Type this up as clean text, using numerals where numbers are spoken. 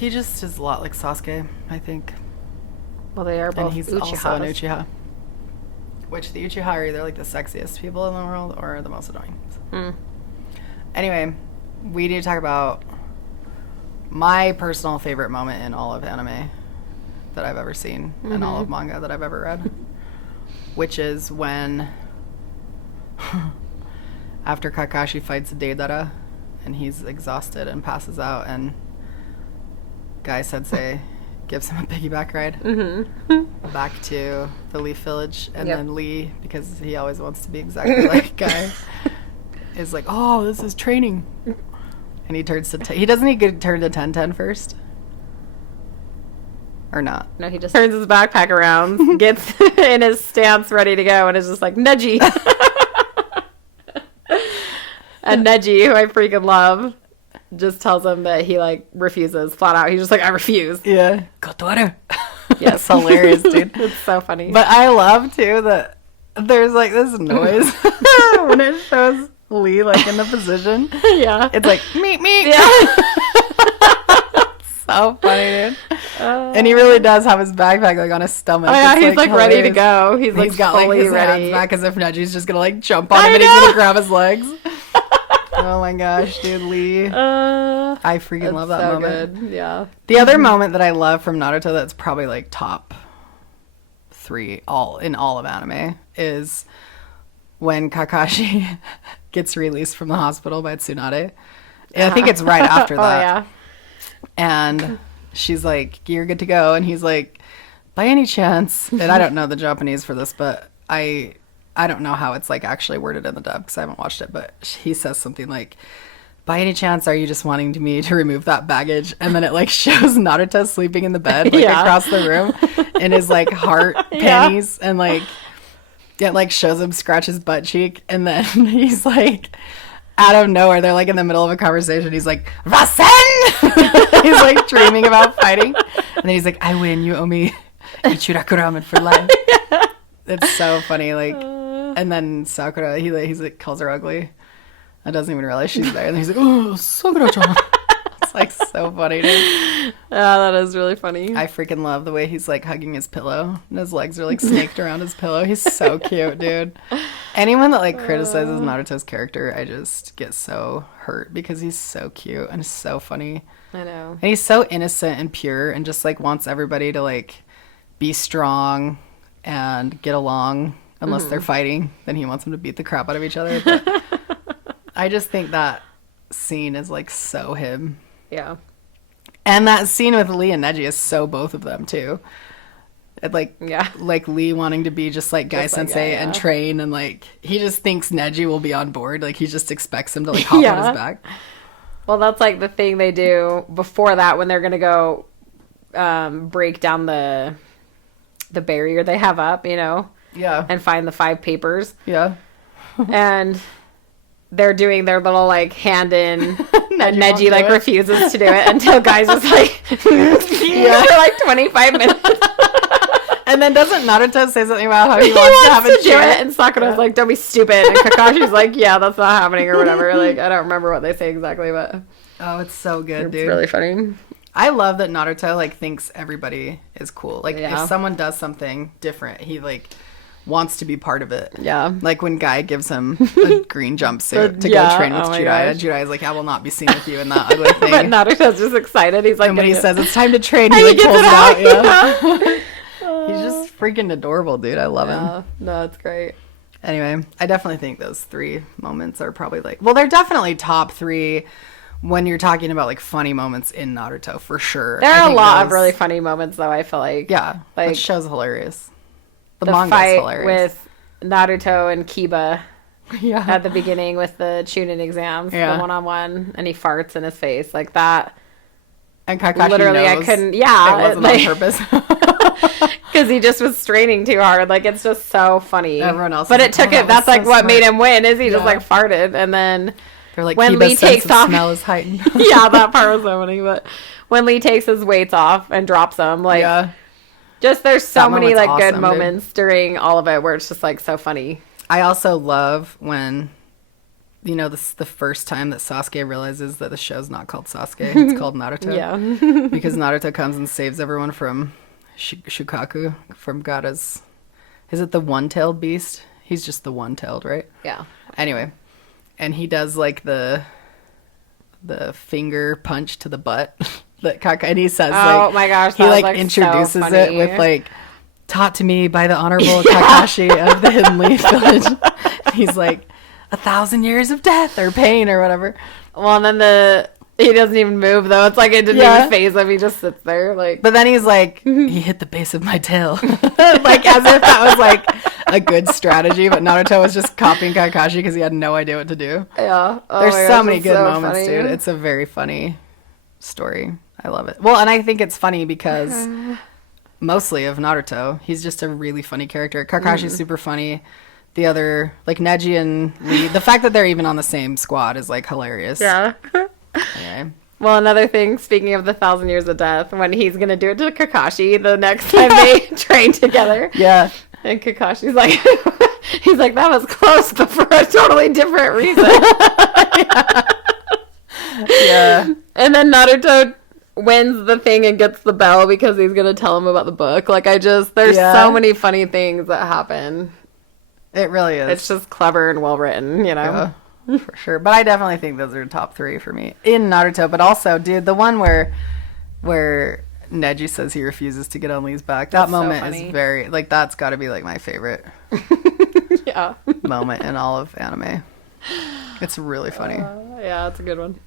He just is a lot like Sasuke, I think. Well, they are both And he's Uchihas. also an Uchiha. Which the Uchiha are either like the sexiest people in the world or the most annoying. Anyway, we need to talk about my personal favorite moment in all of anime that I've ever seen and all of manga that I've ever read, which is when after Kakashi fights Deidara and he's exhausted and passes out and Guy Sensei gives him a piggyback ride back to the Leaf Village, and then Lee, because he always wants to be exactly like Guy, is like, oh, this is training. And he turns to he doesn't he get turned to 10-10 first? Or not? No, he just turns his backpack around, gets in his stance ready to go, and is just like, Neji. And Neji, who I freaking love, just tells him that he, like, refuses flat out. He's just like, I refuse. Yeah. Kotoru. Yes. It's hilarious, dude. It's so funny. But I love, too, that there's, like, this noise when it shows Lee, like, in the position. Yeah. It's like, meet. Yeah. So funny, dude. And he really does have his backpack, like, on his stomach. Oh, yeah, it's, he's, like ready to go. He's, like, he's got, like, his ready. hands back as if Neji's just gonna, like, jump on him and he's gonna grab his legs. Oh my gosh, dude, Lee. I freaking love that moment. Good. Yeah. The other moment that I love from Naruto that's probably like top 3 in all of anime is when Kakashi gets released from the hospital by Tsunade. And I think it's right after that. Oh, yeah. And she's like, you're good to go. And he's like, by any chance, and I don't know the Japanese for this, but I don't know how it's like actually worded in the dub because I haven't watched it, but he says something like, by any chance, are you just wanting me to remove that baggage? And then it like shows Naruto sleeping in the bed like across the room in his like heart panties and like it like shows him scratch his butt cheek, and then he's like out of nowhere, they're like in the middle of a conversation, he's like, Rasen! He's like dreaming about fighting, and then he's like, I win, you owe me Ichiraku ramen for life. It's so funny, like, and then Sakura, he's like calls her ugly. I doesn't even realize she's there, and he's like, oh, Sakura-chan. It's like so funny, dude. Yeah, that is really funny. I freaking love the way he's like hugging his pillow, and his legs are like snaked around his pillow. He's so cute, dude. Anyone that like criticizes Naruto's character, I just get so hurt because he's so cute and so funny. I know. And he's so innocent and pure and just like wants everybody to like be strong and get along unless they're fighting. Then he wants them to beat the crap out of each other. But I just think that scene is like so him. Yeah. And that scene with Lee and Neji is so both of them too. It like Lee wanting to be just like Guy Sensei and train, and like he just thinks Neji will be on board. Like he just expects him to like hop on his back. Well, that's like the thing they do before that when they're gonna go break down the barrier they have up, you know? Yeah. And find the 5 papers. Yeah. And they're doing their little like hand in and Neji like refuses to do it until Guy's just like for like 25 minutes. And then doesn't Naruto say something about how he wants to have a do it? And Sakura's like, don't be stupid. And Kakashi's like, yeah, that's not happening or whatever. Like, I don't remember what they say exactly, but oh, it's so good, dude. It's really funny. I love that Naruto like thinks everybody is cool. Like if someone does something different, he like wants to be part of it. Yeah. Like when Guy gives him a green jumpsuit to go train with Jiraiya. Jiraiya's like, I will not be seen with you in that ugly thing. But Naruto's just excited. He's like, and when he says it's time to train, he like pulls it out. Yeah. He's just freaking adorable, dude. I love him. No, it's great. Anyway, I definitely think those 3 moments are probably like, well, they're definitely top 3 when you're talking about like funny moments in Naruto, for sure. There are a lot of really funny moments, though, I feel like. Yeah, like the show's hilarious. The manga's fight hilarious. With Naruto and Kiba at the beginning with the Chunin exams, the one-on-one, and he farts in his face like that. And Kakashi literally, knows I couldn't. Yeah, it wasn't on purpose. Because he just was straining too hard. Like, it's just so funny. Everyone else, but it took it. That's like what made him win. Is he just like farted, and then they're like, when Lee takes off, smell is heightened. Yeah, that part was so funny. But when Lee takes his weights off and drops them, like, just there's so many like good moments during all of it where it's just like so funny. I also love when you know, this is the first time that Sasuke realizes that the show's not called Sasuke. It's called Naruto. Yeah. Because Naruto comes and saves everyone from Shukaku, from Gaara's... Is it the one-tailed beast? He's just the one-tailed, right? Yeah. Anyway, and he does like the finger punch to the butt that and he says Oh my gosh, he that was, like so introduces it funny. with like taught to me by the honorable Kakashi of the Hidden Leaf Village. He's like 1,000 years of death or pain or whatever. Well, and then he doesn't even move though. It's like it didn't even phase him. He just sits there like. But then he's like, he hit the base of my tail, like as if that was like a good strategy. But Naruto was just copying Kakashi because he had no idea what to do. Yeah, there's so many good moments, dude. It's a very funny story. I love it. Well, and I think it's funny because mostly of Naruto, he's just a really funny character. Kakashi's super funny. The other, like Neji and Lee, the fact that they're even on the same squad is like hilarious. Yeah. Anyway. Well, another thing, speaking of the 1,000 Years of Death, when he's going to do it to Kakashi the next time they train together. Yeah. And Kakashi's like, he's like, that was close, but for a totally different reason. Yeah. And then Naruto wins the thing and gets the bell because he's going to tell him about the book. Like, there's so many funny things that happen. It really is. It's just clever and well written, you know? Yeah. For sure. But I definitely think those are top 3 for me in Naruto. But also, dude, the one where Neji says he refuses to get on Lee's back, that moment is very, like, that's got to be like my favorite yeah. moment in all of anime. It's really funny. Yeah, it's a good one.